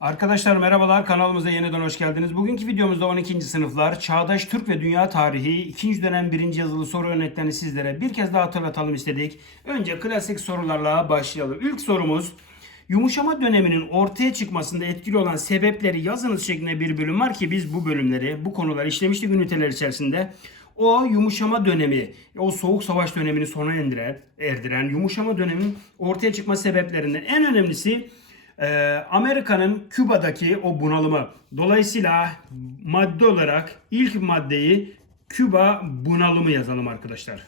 Arkadaşlar merhabalar kanalımıza yeniden hoş geldiniz. Bugünkü videomuzda 12. sınıflar Çağdaş Türk ve Dünya Tarihi 2. dönem 1. yazılı soru örneklerini sizlere bir kez daha hatırlatalım istedik. Önce klasik sorularla başlayalım. İlk sorumuz Yumuşama döneminin ortaya çıkmasında etkili olan sebepleri yazınız şeklinde bir bölüm var ki biz bu bölümleri, bu konuları işlemiştik üniteler içerisinde. O yumuşama dönemi, o soğuk savaş dönemini sona indiren, erdiren yumuşama döneminin ortaya çıkma sebeplerinden en önemlisi ee, Amerika'nın Küba'daki o bunalımı. Dolayısıyla madde olarak ilk maddeyi Küba bunalımı yazalım arkadaşlar.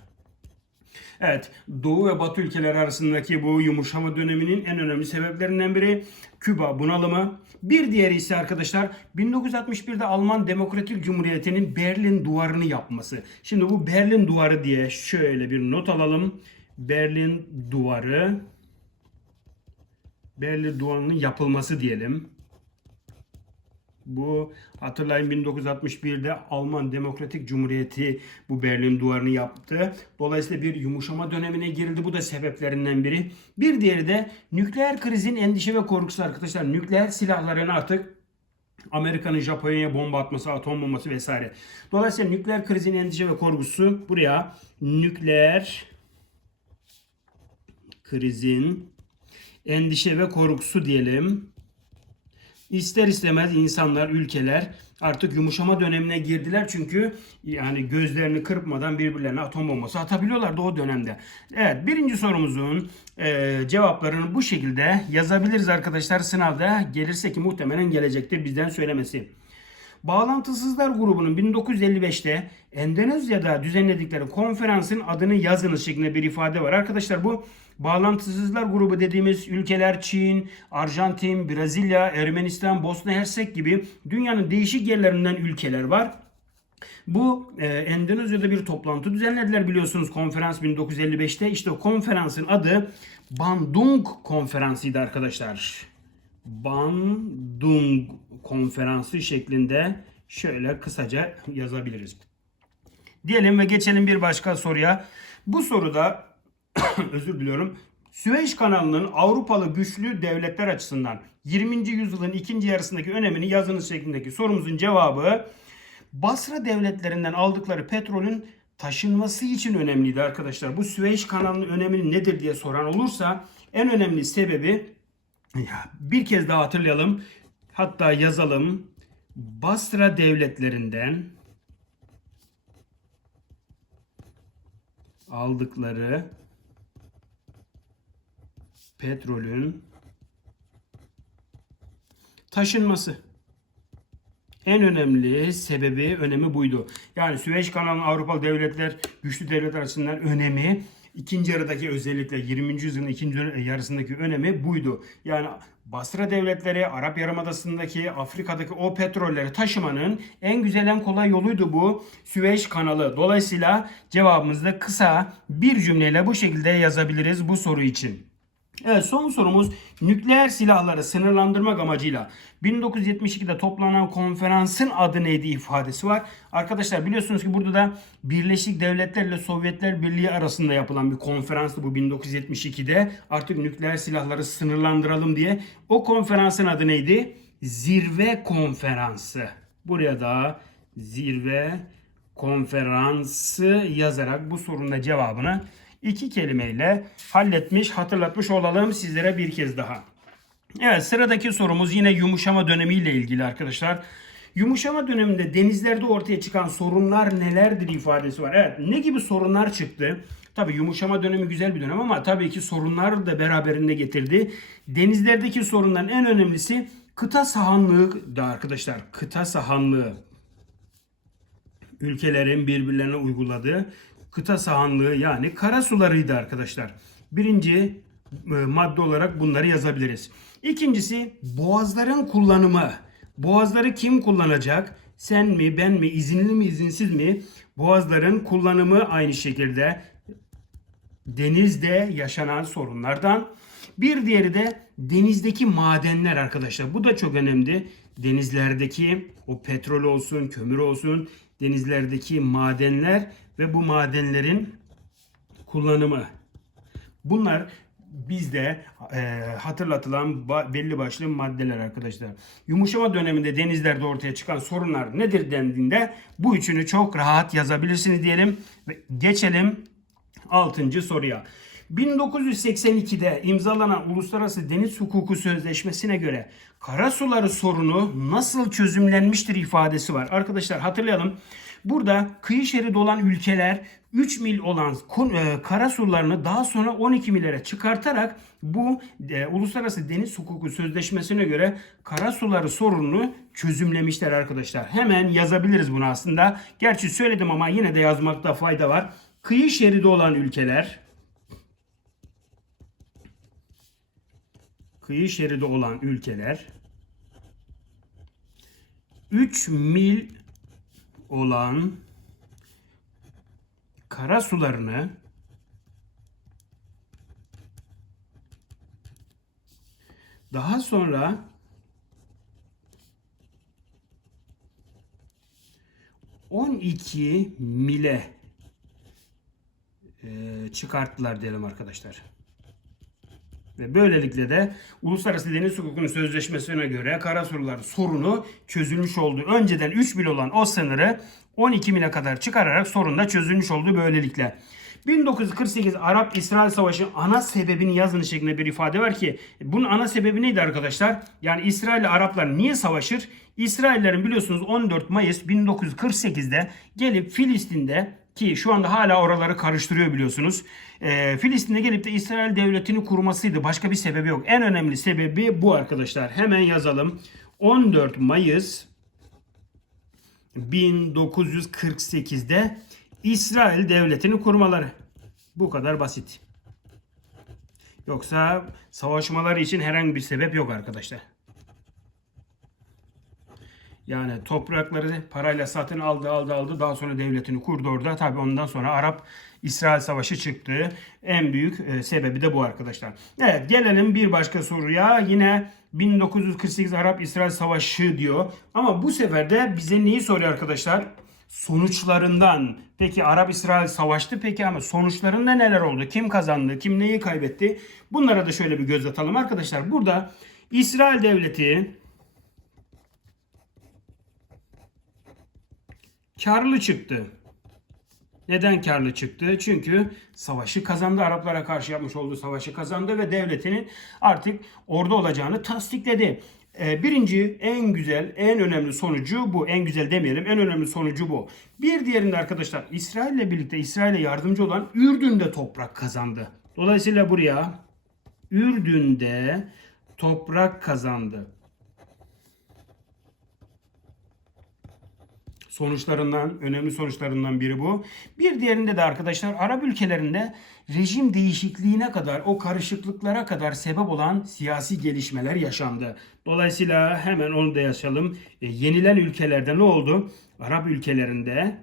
Evet, Doğu ve Batı ülkeleri arasındaki bu yumuşama döneminin en önemli sebeplerinden biri Küba bunalımı. Bir diğeri ise arkadaşlar 1961'de Alman Demokratik Cumhuriyeti'nin Berlin Duvarı'nı yapması. Şimdi bu Berlin Duvarı diye şöyle bir not alalım. Berlin Duvarı Berlin Duvarı'nın yapılması diyelim. Bu hatırlayın 1961'de Alman Demokratik Cumhuriyeti bu Berlin Duvarı'nı yaptı. Dolayısıyla bir yumuşama dönemine girildi. Bu da sebeplerinden biri. Bir diğeri de nükleer krizin endişe ve korkusu arkadaşlar. Nükleer silahların artık Amerika'nın Japonya'ya bomba atması, atom bombası vesaire. Dolayısıyla nükleer krizin endişe ve korkusu buraya nükleer krizin endişe ve korkusu diyelim. İster istemez insanlar, ülkeler artık yumuşama dönemine girdiler çünkü yani gözlerini kırpmadan birbirlerine atom bombası atabiliyorlardı o dönemde. Evet birinci sorumuzun e, cevaplarını bu şekilde yazabiliriz arkadaşlar sınavda gelirse ki muhtemelen gelecektir bizden söylemesi. Bağlantısızlar grubunun 1955'te Endonezya'da düzenledikleri konferansın adını yazınız şeklinde bir ifade var. Arkadaşlar bu bağlantısızlar grubu dediğimiz ülkeler Çin, Arjantin, Brezilya, Ermenistan, Bosna Hersek gibi dünyanın değişik yerlerinden ülkeler var. Bu e, Endonezya'da bir toplantı düzenlediler biliyorsunuz konferans 1955'te. İşte o konferansın adı Bandung Konferansı'ydı arkadaşlar. Bandung Konferansı şeklinde şöyle kısaca yazabiliriz. Diyelim ve geçelim bir başka soruya. Bu soruda özür diliyorum. Süveyş kanalının Avrupalı güçlü devletler açısından 20. yüzyılın ikinci yarısındaki önemini yazınız şeklindeki sorumuzun cevabı Basra devletlerinden aldıkları petrolün taşınması için önemliydi arkadaşlar. Bu Süveyş kanalının önemi nedir diye soran olursa en önemli sebebi bir kez daha hatırlayalım. Hatta yazalım. Basra devletlerinden aldıkları petrolün taşınması. En önemli sebebi, önemi buydu. Yani Süveyş kanalının Avrupalı devletler, güçlü devletler açısından önemi, ikinci yarıdaki özellikle 20. yüzyılın ikinci yarısındaki önemi buydu. Yani Basra devletleri, Arap Yarımadası'ndaki, Afrika'daki o petrolleri taşımanın en güzel en kolay yoluydu bu Süveyş kanalı. Dolayısıyla cevabımızda kısa bir cümleyle bu şekilde yazabiliriz bu soru için. Evet son sorumuz nükleer silahları sınırlandırmak amacıyla 1972'de toplanan konferansın adı neydi ifadesi var. Arkadaşlar biliyorsunuz ki burada da Birleşik Devletler ile Sovyetler Birliği arasında yapılan bir konferanstı bu 1972'de. Artık nükleer silahları sınırlandıralım diye. O konferansın adı neydi? Zirve Konferansı. Buraya da zirve konferansı yazarak bu sorunun cevabını iki kelimeyle halletmiş, hatırlatmış olalım sizlere bir kez daha. Evet sıradaki sorumuz yine yumuşama dönemiyle ilgili arkadaşlar. Yumuşama döneminde denizlerde ortaya çıkan sorunlar nelerdir ifadesi var. Evet ne gibi sorunlar çıktı? Tabii yumuşama dönemi güzel bir dönem ama tabii ki sorunlar da beraberinde getirdi. Denizlerdeki sorunların en önemlisi kıta sahanlığı da arkadaşlar. Kıta sahanlığı ülkelerin birbirlerine uyguladığı kıta sahanlığı yani kara sularıydı arkadaşlar. Birinci e, madde olarak bunları yazabiliriz. İkincisi boğazların kullanımı. Boğazları kim kullanacak? Sen mi, ben mi, izinli mi, izinsiz mi? Boğazların kullanımı aynı şekilde denizde yaşanan sorunlardan. Bir diğeri de denizdeki madenler arkadaşlar. Bu da çok önemli. Denizlerdeki o petrol olsun, kömür olsun, denizlerdeki madenler ve bu madenlerin kullanımı. Bunlar bizde e, hatırlatılan belli başlı maddeler arkadaşlar. Yumuşama döneminde denizlerde ortaya çıkan sorunlar nedir dendiğinde bu üçünü çok rahat yazabilirsiniz diyelim ve geçelim 6. soruya. 1982'de imzalanan Uluslararası Deniz Hukuku Sözleşmesi'ne göre karasuları sorunu nasıl çözümlenmiştir ifadesi var. Arkadaşlar hatırlayalım. Burada kıyı şeridi olan ülkeler 3 mil olan e, karasularını daha sonra 12 millere çıkartarak bu e, Uluslararası Deniz Hukuku Sözleşmesi'ne göre karasuları sorununu çözümlemişler arkadaşlar. Hemen yazabiliriz bunu aslında. Gerçi söyledim ama yine de yazmakta fayda var. Kıyı şeridi olan ülkeler kıyı şeridi olan ülkeler 3 mil olan kara sularını daha sonra on iki mile e, çıkarttılar diyelim arkadaşlar. Ve böylelikle de Uluslararası Deniz Hukuku'nun sözleşmesine göre karasular sorunu çözülmüş oldu. Önceden 3 mil olan o sınırı 12 mile kadar çıkararak sorun da çözülmüş oldu böylelikle. 1948 Arap-İsrail Savaşı ana sebebini yazın şeklinde bir ifade var ki bunun ana sebebi neydi arkadaşlar? Yani İsrail ile Araplar niye savaşır? İsraillerin biliyorsunuz 14 Mayıs 1948'de gelip Filistin'de ki şu anda hala oraları karıştırıyor biliyorsunuz. Ee, Filistin'e gelip de İsrail devletini kurmasıydı. Başka bir sebebi yok. En önemli sebebi bu arkadaşlar. Hemen yazalım. 14 Mayıs 1948'de İsrail devletini kurmaları. Bu kadar basit. Yoksa savaşmaları için herhangi bir sebep yok arkadaşlar. Yani toprakları parayla satın aldı aldı aldı daha sonra devletini kurdu orada. Tabi ondan sonra Arap İsrail Savaşı çıktı. En büyük e, sebebi de bu arkadaşlar. Evet gelelim bir başka soruya. Yine 1948 Arap İsrail Savaşı diyor. Ama bu sefer de bize neyi soruyor arkadaşlar? Sonuçlarından. Peki Arap İsrail savaştı peki ama sonuçlarında neler oldu? Kim kazandı? Kim neyi kaybetti? Bunlara da şöyle bir göz atalım arkadaşlar. Burada İsrail devleti karlı çıktı. Neden karlı çıktı? Çünkü savaşı kazandı. Araplara karşı yapmış olduğu savaşı kazandı ve devletinin artık orada olacağını tasdikledi. Ee, Birinci en güzel, en önemli sonucu bu. En güzel demeyelim, en önemli sonucu bu. Bir diğerinde arkadaşlar İsrail ile birlikte İsrail'e yardımcı olan Ürdün'de toprak kazandı. Dolayısıyla buraya Ürdün'de toprak kazandı. Sonuçlarından, önemli sonuçlarından biri bu. Bir diğerinde de arkadaşlar Arap ülkelerinde rejim değişikliğine kadar, o karışıklıklara kadar sebep olan siyasi gelişmeler yaşandı. Dolayısıyla hemen onu da yaşayalım. E, yenilen ülkelerde ne oldu? Arap ülkelerinde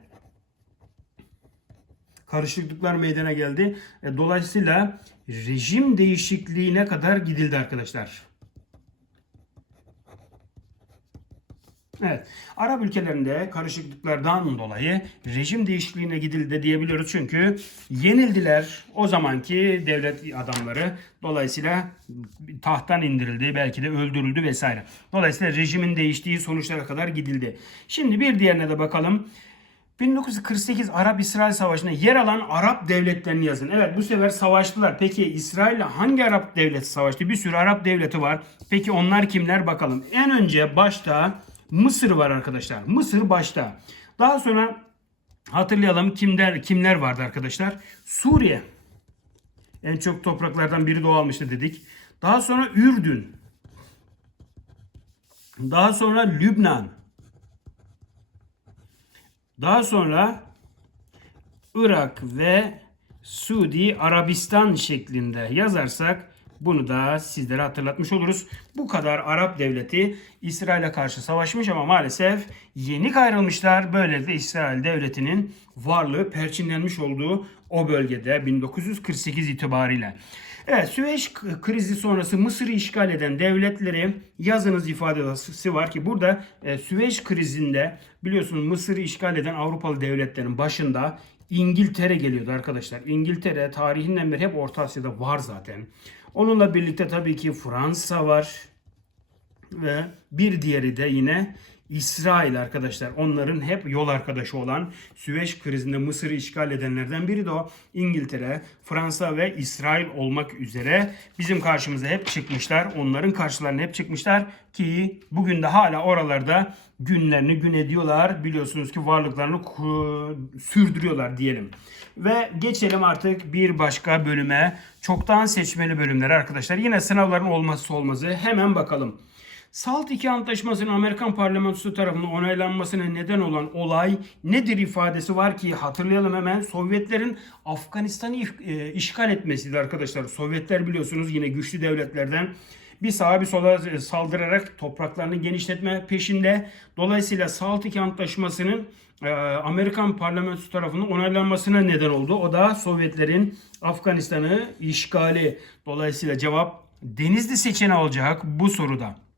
karışıklıklar meydana geldi. E, dolayısıyla rejim değişikliğine kadar gidildi arkadaşlar. Evet. Arap ülkelerinde karışıklıklardan dolayı rejim değişikliğine gidildi diyebiliyoruz. Çünkü yenildiler o zamanki devlet adamları. Dolayısıyla tahttan indirildi, belki de öldürüldü vesaire. Dolayısıyla rejimin değiştiği sonuçlara kadar gidildi. Şimdi bir diğerine de bakalım. 1948 Arap-İsrail Savaşı'nda yer alan Arap devletlerini yazın. Evet bu sefer savaştılar. Peki İsrail'le hangi Arap devleti savaştı? Bir sürü Arap devleti var. Peki onlar kimler bakalım. En önce başta Mısır var arkadaşlar. Mısır başta. Daha sonra hatırlayalım kimler kimler vardı arkadaşlar? Suriye. En çok topraklardan biri de almıştı dedik. Daha sonra Ürdün. Daha sonra Lübnan. Daha sonra Irak ve Suudi Arabistan şeklinde yazarsak bunu da sizlere hatırlatmış oluruz. Bu kadar Arap devleti İsrail'e karşı savaşmış ama maalesef yenik ayrılmışlar. Böylelikle İsrail devletinin varlığı perçinlenmiş olduğu o bölgede 1948 itibariyle. Evet Süveyş krizi sonrası Mısır'ı işgal eden devletleri yazınız ifadesi var ki burada e, Süveyş krizinde biliyorsunuz Mısır'ı işgal eden Avrupalı devletlerin başında İngiltere geliyordu arkadaşlar. İngiltere tarihinden beri hep Orta Asya'da var zaten. Onunla birlikte tabii ki Fransa var. Ve bir diğeri de yine İsrail arkadaşlar. Onların hep yol arkadaşı olan Süveyş krizinde Mısır'ı işgal edenlerden biri de o. İngiltere, Fransa ve İsrail olmak üzere bizim karşımıza hep çıkmışlar. Onların karşılarına hep çıkmışlar ki bugün de hala oralarda günlerini gün ediyorlar. Biliyorsunuz ki varlıklarını sürdürüyorlar diyelim. Ve geçelim artık bir başka bölüme. Çoktan seçmeli bölümler arkadaşlar. Yine sınavların olmazsa olmazı. Hemen bakalım. SALT 2 Antlaşması'nın Amerikan parlamentosu tarafından onaylanmasına neden olan olay nedir ifadesi var ki hatırlayalım hemen Sovyetlerin Afganistan'ı e, işgal etmesiydi arkadaşlar. Sovyetler biliyorsunuz yine güçlü devletlerden bir sağa bir sola e, saldırarak topraklarını genişletme peşinde. Dolayısıyla SALT 2 Antlaşması'nın e, Amerikan parlamentosu tarafından onaylanmasına neden oldu. O da Sovyetlerin Afganistan'ı işgali. Dolayısıyla cevap Denizli seçeneği olacak bu soruda.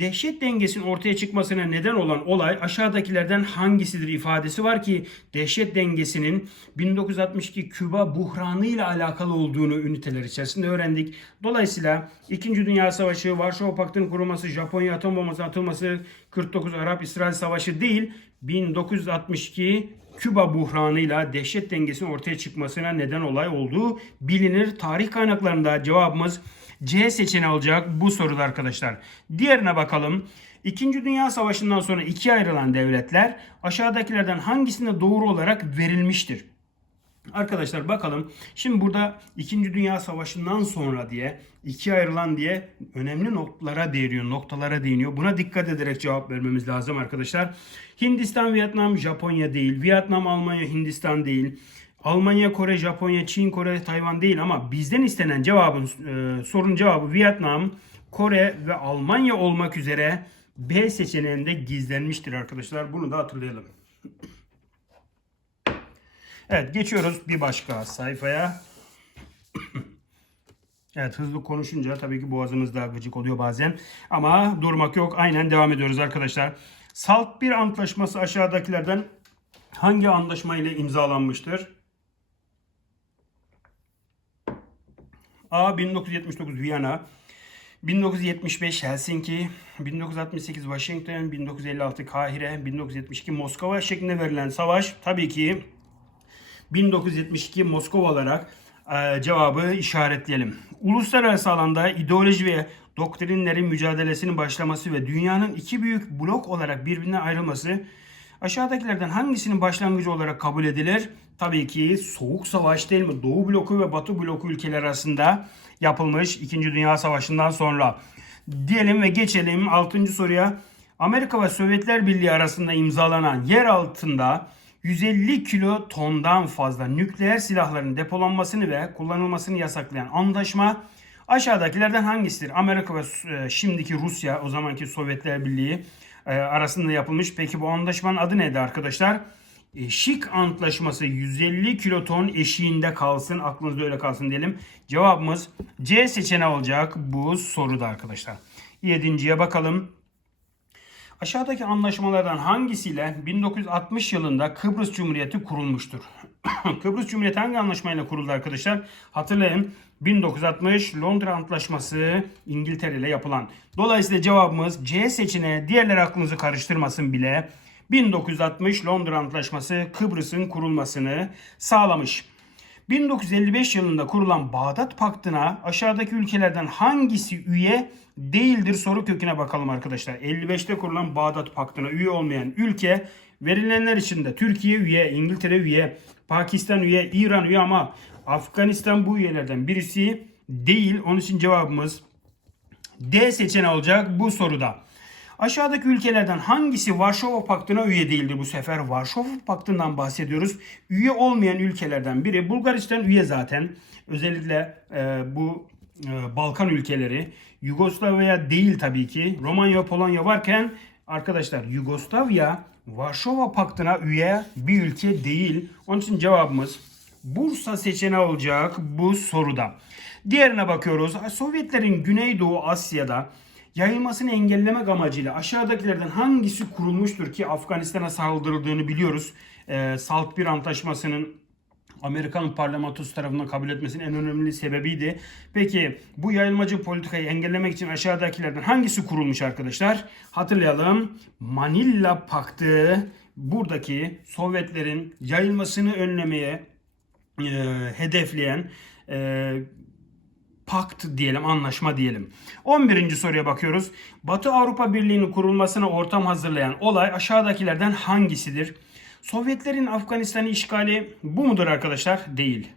Dehşet dengesinin ortaya çıkmasına neden olan olay aşağıdakilerden hangisidir ifadesi var ki dehşet dengesinin 1962 Küba buhranı ile alakalı olduğunu üniteler içerisinde öğrendik. Dolayısıyla 2. Dünya Savaşı, Varşova Paktı'nın kurulması, Japonya atom bombasının atılması, 49 Arap-İsrail Savaşı değil 1962 Küba buhranıyla dehşet dengesinin ortaya çıkmasına neden olay olduğu bilinir. Tarih kaynaklarında cevabımız C seçeneği olacak bu soruda arkadaşlar. Diğerine bakalım. İkinci Dünya Savaşı'ndan sonra ikiye ayrılan devletler aşağıdakilerden hangisine doğru olarak verilmiştir? Arkadaşlar bakalım. Şimdi burada 2. Dünya Savaşı'ndan sonra diye ikiye ayrılan diye önemli noktalara değiniyor, noktalara değiniyor. Buna dikkat ederek cevap vermemiz lazım arkadaşlar. Hindistan, Vietnam, Japonya değil. Vietnam, Almanya, Hindistan değil. Almanya, Kore, Japonya, Çin, Kore, Tayvan değil ama bizden istenen cevabın e, sorunun cevabı Vietnam, Kore ve Almanya olmak üzere B seçeneğinde gizlenmiştir arkadaşlar. Bunu da hatırlayalım. Evet geçiyoruz bir başka sayfaya. Evet hızlı konuşunca tabii ki boğazımız daha gıcık oluyor bazen. Ama durmak yok. Aynen devam ediyoruz arkadaşlar. Salt bir antlaşması aşağıdakilerden hangi anlaşma ile imzalanmıştır? A 1979 Viyana, 1975 Helsinki, 1968 Washington, 1956 Kahire, 1972 Moskova şeklinde verilen savaş tabii ki 1972 Moskova olarak e, cevabı işaretleyelim. Uluslararası alanda ideoloji ve doktrinlerin mücadelesinin başlaması ve dünyanın iki büyük blok olarak birbirine ayrılması aşağıdakilerden hangisinin başlangıcı olarak kabul edilir? Tabii ki Soğuk Savaş değil mi? Doğu bloku ve Batı bloku ülkeler arasında yapılmış 2. Dünya Savaşı'ndan sonra. Diyelim ve geçelim 6. soruya. Amerika ve Sovyetler Birliği arasında imzalanan yer altında 150 kilo tondan fazla nükleer silahların depolanmasını ve kullanılmasını yasaklayan anlaşma aşağıdakilerden hangisidir? Amerika ve e, şimdiki Rusya, o zamanki Sovyetler Birliği e, arasında yapılmış. Peki bu anlaşmanın adı neydi arkadaşlar? Eşik Antlaşması 150 kiloton eşiğinde kalsın. Aklınızda öyle kalsın diyelim. Cevabımız C seçeneği olacak bu soruda arkadaşlar. Yedinciye bakalım. Aşağıdaki anlaşmalardan hangisiyle 1960 yılında Kıbrıs Cumhuriyeti kurulmuştur? Kıbrıs Cumhuriyeti hangi anlaşmayla kuruldu arkadaşlar? Hatırlayın 1960 Londra Antlaşması İngiltere ile yapılan. Dolayısıyla cevabımız C seçeneği diğerleri aklınızı karıştırmasın bile. 1960 Londra Antlaşması Kıbrıs'ın kurulmasını sağlamış. 1955 yılında kurulan Bağdat Paktı'na aşağıdaki ülkelerden hangisi üye değildir soru köküne bakalım arkadaşlar. 55'te kurulan Bağdat Paktı'na üye olmayan ülke verilenler içinde Türkiye üye, İngiltere üye, Pakistan üye, İran üye ama Afganistan bu üyelerden birisi değil. Onun için cevabımız D seçeneği olacak bu soruda. Aşağıdaki ülkelerden hangisi Varşova Paktı'na üye değildir bu sefer? Varşova Paktı'ndan bahsediyoruz. Üye olmayan ülkelerden biri Bulgaristan üye zaten. Özellikle e, bu e, Balkan ülkeleri. Yugoslavya değil tabii ki. Romanya, Polonya varken arkadaşlar Yugoslavya Varşova Paktı'na üye bir ülke değil. Onun için cevabımız Bursa seçeneği olacak bu soruda. Diğerine bakıyoruz. Sovyetlerin Güneydoğu Asya'da yayılmasını engellemek amacıyla aşağıdakilerden hangisi kurulmuştur ki Afganistan'a saldırıldığını biliyoruz. Ee, Salt bir Antlaşması'nın Amerikan parlamentosu tarafından kabul etmesinin en önemli sebebiydi. Peki bu yayılmacı politikayı engellemek için aşağıdakilerden hangisi kurulmuş arkadaşlar? Hatırlayalım. Manila Paktı buradaki Sovyetlerin yayılmasını önlemeye e, hedefleyen e, pakt diyelim, anlaşma diyelim. 11. soruya bakıyoruz. Batı Avrupa Birliği'nin kurulmasına ortam hazırlayan olay aşağıdakilerden hangisidir? Sovyetlerin Afganistan'ı işgali bu mudur arkadaşlar? Değil.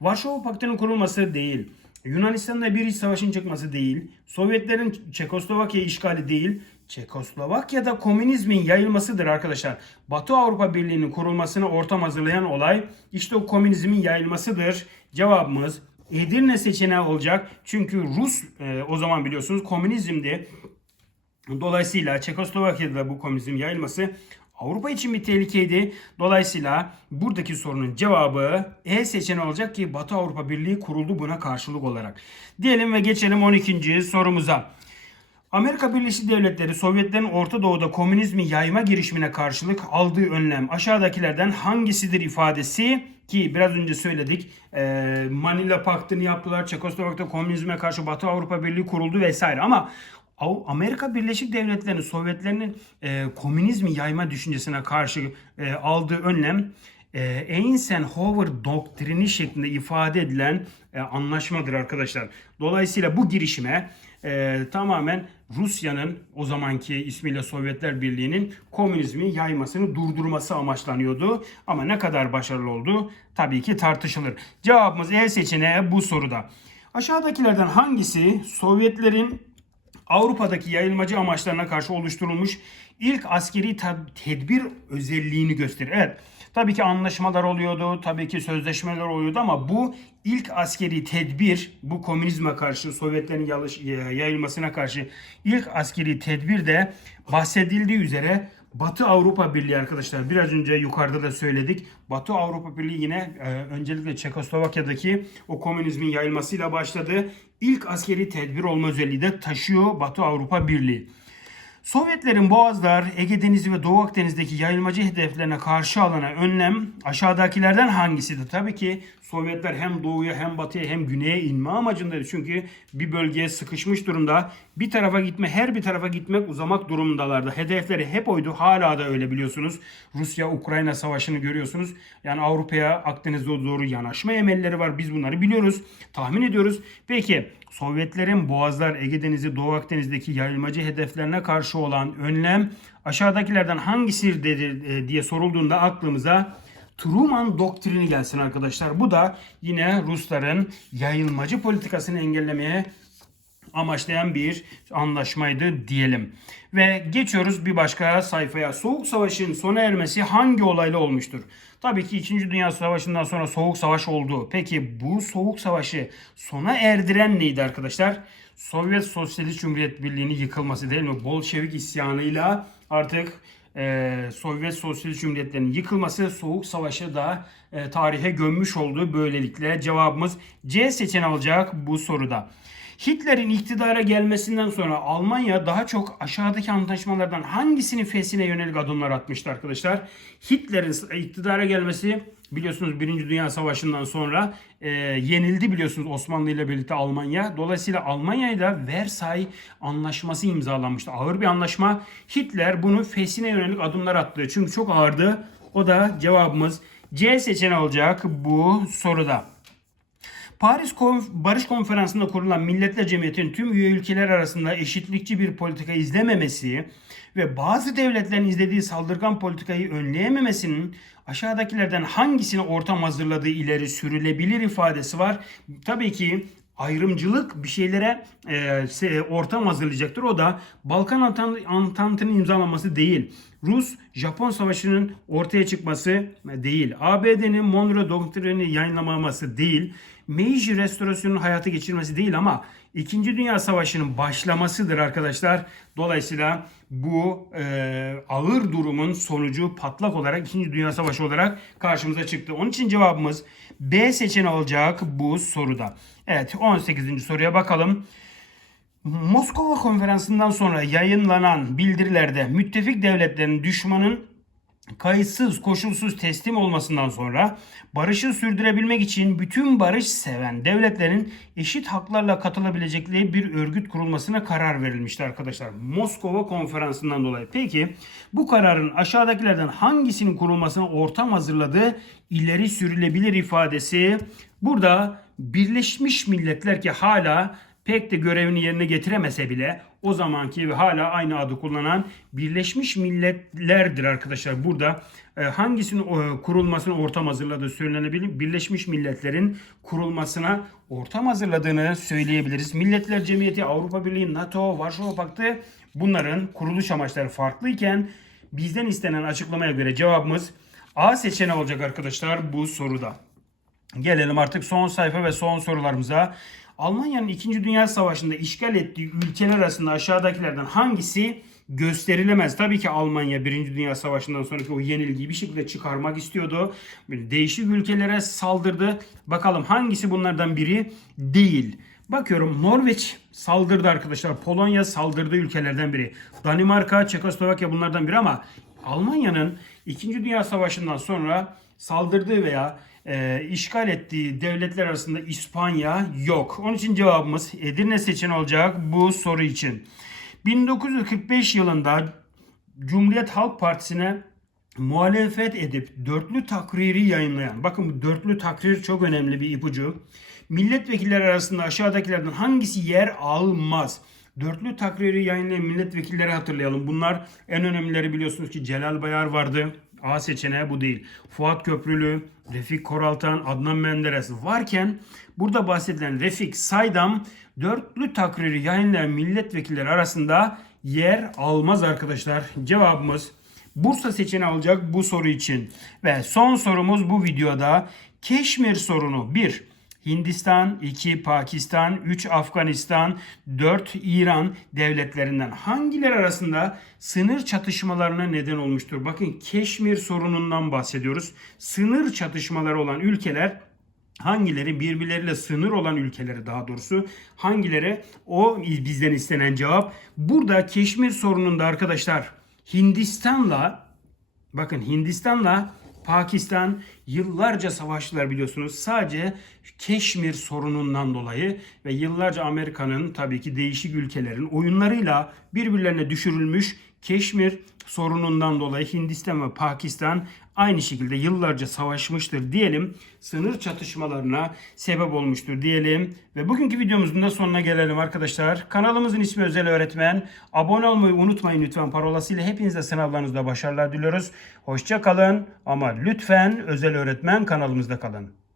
Varşova Paktı'nın kurulması değil. Yunanistan'da bir iç savaşın çıkması değil. Sovyetlerin Çekoslovakya işgali değil. Çekoslovakya'da komünizmin yayılmasıdır arkadaşlar. Batı Avrupa Birliği'nin kurulmasına ortam hazırlayan olay işte o komünizmin yayılmasıdır. Cevabımız Edirne seçeneği olacak. Çünkü Rus e, o zaman biliyorsunuz komünizmdi. Dolayısıyla Çekoslovakya'da da bu komünizm yayılması Avrupa için bir tehlikeydi. Dolayısıyla buradaki sorunun cevabı E seçeneği olacak ki Batı Avrupa Birliği kuruldu buna karşılık olarak. Diyelim ve geçelim 12. sorumuza. Amerika Birleşik Devletleri Sovyetlerin Orta Doğu'da komünizmi yayma girişimine karşılık aldığı önlem aşağıdakilerden hangisidir ifadesi ki biraz önce söyledik e, Manila Paktı'nı yaptılar Çekoslovakya'da komünizme karşı Batı Avrupa Birliği kuruldu vesaire. Ama Amerika Birleşik Devletleri'nin Sovyetlerin e, komünizmi yayma düşüncesine karşı e, aldığı önlem e, Eisenhower doktrini şeklinde ifade edilen e, anlaşmadır arkadaşlar. Dolayısıyla bu girişime e, tamamen Rusya'nın o zamanki ismiyle Sovyetler Birliği'nin komünizmi yaymasını durdurması amaçlanıyordu. Ama ne kadar başarılı oldu tabii ki tartışılır. Cevabımız E seçeneği bu soruda. Aşağıdakilerden hangisi Sovyetlerin Avrupa'daki yayılmacı amaçlarına karşı oluşturulmuş ilk askeri tedbir özelliğini gösterir. Evet tabii ki anlaşmalar oluyordu, tabii ki sözleşmeler oluyordu ama bu ilk askeri tedbir, bu komünizme karşı, Sovyetlerin yayılmasına karşı ilk askeri tedbir de bahsedildiği üzere Batı Avrupa Birliği arkadaşlar biraz önce yukarıda da söyledik. Batı Avrupa Birliği yine e, öncelikle Çekoslovakya'daki o komünizmin yayılmasıyla başladı. İlk askeri tedbir olma özelliği de taşıyor Batı Avrupa Birliği. Sovyetlerin Boğazlar, Ege Denizi ve Doğu Akdeniz'deki yayılmacı hedeflerine karşı alınan önlem aşağıdakilerden hangisidir? Tabii ki Sovyetler hem doğuya hem batıya hem güneye inme amacındaydı. Çünkü bir bölgeye sıkışmış durumda. Bir tarafa gitme, her bir tarafa gitmek uzamak durumundalardı. Hedefleri hep oydu. Hala da öyle biliyorsunuz. Rusya-Ukrayna savaşını görüyorsunuz. Yani Avrupa'ya, Akdeniz'e doğru yanaşma emelleri var. Biz bunları biliyoruz. Tahmin ediyoruz. Peki Sovyetlerin Boğazlar, Ege Denizi, Doğu Akdeniz'deki yayılmacı hedeflerine karşı olan önlem aşağıdakilerden hangisidir e, diye sorulduğunda aklımıza Truman doktrini gelsin arkadaşlar. Bu da yine Rusların yayılmacı politikasını engellemeye amaçlayan bir anlaşmaydı diyelim. Ve geçiyoruz bir başka sayfaya. Soğuk Savaş'ın sona ermesi hangi olayla olmuştur? Tabii ki 2. Dünya Savaşı'ndan sonra Soğuk Savaş oldu. Peki bu Soğuk Savaş'ı sona erdiren neydi arkadaşlar? Sovyet Sosyalist Cumhuriyet Birliği'nin yıkılması değil mi? Bolşevik isyanıyla artık e, Sovyet Sosyalist Cumhuriyetlerinin yıkılması Soğuk Savaşı da e, tarihe gömmüş olduğu böylelikle cevabımız C seçeneği olacak bu soruda. Hitler'in iktidara gelmesinden sonra Almanya daha çok aşağıdaki antlaşmalardan hangisinin fesine yönelik adımlar atmıştı arkadaşlar? Hitler'in iktidara gelmesi biliyorsunuz 1. Dünya Savaşı'ndan sonra e, yenildi biliyorsunuz Osmanlı ile birlikte Almanya. Dolayısıyla Almanya'yla Versay Anlaşması imzalanmıştı. Ağır bir anlaşma. Hitler bunu fesine yönelik adımlar attı. Çünkü çok ağırdı. O da cevabımız C seçeneği olacak bu soruda. Paris Konf- Barış Konferansı'nda kurulan Milletler Cemiyeti'nin tüm üye ülkeler arasında eşitlikçi bir politika izlememesi ve bazı devletlerin izlediği saldırgan politikayı önleyememesinin aşağıdakilerden hangisine ortam hazırladığı ileri sürülebilir ifadesi var. Tabii ki ayrımcılık bir şeylere e, ortam hazırlayacaktır. O da Balkan Antan- Antantı'nın imzalanması değil. Rus-Japon savaşının ortaya çıkması değil. ABD'nin Monroe doktrini yayınlamaması değil. Meiji restorasyonun hayata geçirmesi değil ama İkinci Dünya Savaşı'nın başlamasıdır arkadaşlar. Dolayısıyla bu e, ağır durumun sonucu patlak olarak İkinci Dünya Savaşı olarak karşımıza çıktı. Onun için cevabımız B seçeneği olacak bu soruda. Evet 18. soruya bakalım. Moskova konferansından sonra yayınlanan bildirilerde müttefik devletlerin düşmanın kayıtsız, koşulsuz teslim olmasından sonra barışı sürdürebilmek için bütün barış seven devletlerin eşit haklarla katılabilecekleri bir örgüt kurulmasına karar verilmişti arkadaşlar. Moskova konferansından dolayı. Peki bu kararın aşağıdakilerden hangisinin kurulmasına ortam hazırladığı ileri sürülebilir ifadesi burada Birleşmiş Milletler ki hala pek de görevini yerine getiremese bile o zamanki ve hala aynı adı kullanan Birleşmiş Milletler'dir arkadaşlar. Burada e, hangisinin e, kurulmasına ortam hazırladığı söylenebilir. Birleşmiş Milletler'in kurulmasına ortam hazırladığını söyleyebiliriz. Milletler Cemiyeti, Avrupa Birliği, NATO, Varşova Paktı bunların kuruluş amaçları farklıyken bizden istenen açıklamaya göre cevabımız A seçeneği olacak arkadaşlar bu soruda. Gelelim artık son sayfa ve son sorularımıza. Almanya'nın 2. Dünya Savaşı'nda işgal ettiği ülkeler arasında aşağıdakilerden hangisi gösterilemez? Tabii ki Almanya 1. Dünya Savaşı'ndan sonraki o yenilgiyi bir şekilde çıkarmak istiyordu. Değişik ülkelere saldırdı. Bakalım hangisi bunlardan biri değil. Bakıyorum Norveç saldırdı arkadaşlar. Polonya saldırdığı ülkelerden biri. Danimarka, Çekoslovakya bunlardan biri ama Almanya'nın 2. Dünya Savaşı'ndan sonra saldırdığı veya e, işgal ettiği devletler arasında İspanya yok. Onun için cevabımız Edirne seçeneği olacak bu soru için. 1945 yılında Cumhuriyet Halk Partisi'ne muhalefet edip dörtlü takriri yayınlayan, bakın bu dörtlü takrir çok önemli bir ipucu. Milletvekilleri arasında aşağıdakilerden hangisi yer almaz? Dörtlü takriri yayınlayan milletvekilleri hatırlayalım. Bunlar en önemlileri biliyorsunuz ki Celal Bayar vardı. A seçeneği bu değil. Fuat Köprülü, Refik Koraltan, Adnan Menderes varken burada bahsedilen Refik Saydam dörtlü takriri yayınlayan milletvekilleri arasında yer almaz arkadaşlar. Cevabımız Bursa seçeneği olacak bu soru için. Ve son sorumuz bu videoda Keşmir sorunu 1. Hindistan, 2 Pakistan, 3 Afganistan, 4 İran devletlerinden hangileri arasında sınır çatışmalarına neden olmuştur? Bakın Keşmir sorunundan bahsediyoruz. Sınır çatışmaları olan ülkeler hangileri birbirleriyle sınır olan ülkeleri daha doğrusu hangileri o bizden istenen cevap. Burada Keşmir sorununda arkadaşlar Hindistan'la bakın Hindistan'la Pakistan yıllarca savaştılar biliyorsunuz. Sadece Keşmir sorunundan dolayı ve yıllarca Amerika'nın tabii ki değişik ülkelerin oyunlarıyla birbirlerine düşürülmüş Keşmir sorunundan dolayı Hindistan ve Pakistan aynı şekilde yıllarca savaşmıştır diyelim. Sınır çatışmalarına sebep olmuştur diyelim. Ve bugünkü videomuzun da sonuna gelelim arkadaşlar. Kanalımızın ismi Özel Öğretmen. Abone olmayı unutmayın lütfen parolasıyla. Hepinize sınavlarınızda başarılar diliyoruz. Hoşça kalın ama lütfen Özel Öğretmen kanalımızda kalın.